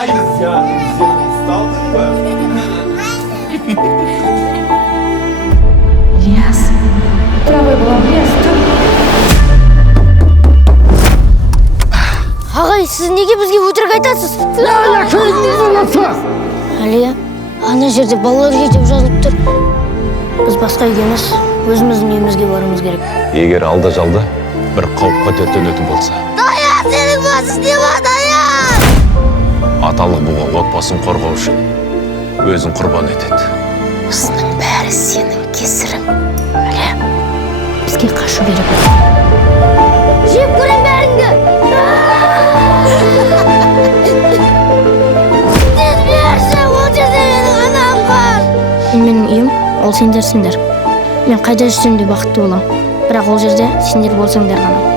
Ай, усталдың ба? Ильяс, правый была Ильяс, Ағай, сіз неге бізге өтірік айтасыз? Әлия, ана жерде балалар үйі деп жазылып тұр. Біз басқа үйге емес, өзіміздің үйімізге баруымыз керек. Егер алда-жалда бір қауіп-қатер төнетін болса, Даян, сенің басың не бар, Даян? аталық бұға отбасын қорғау үшін өзін құрбан етеді. Осының бәрі сенің кесірің. Әлия, бізге қашу керек. Жеп көрем бәріңді! Менің үйім, ол сендерсіңдер. Мен қайда жүрсем де бақытты болам. Бірақ ол жерде сендер болсаңдар ғана.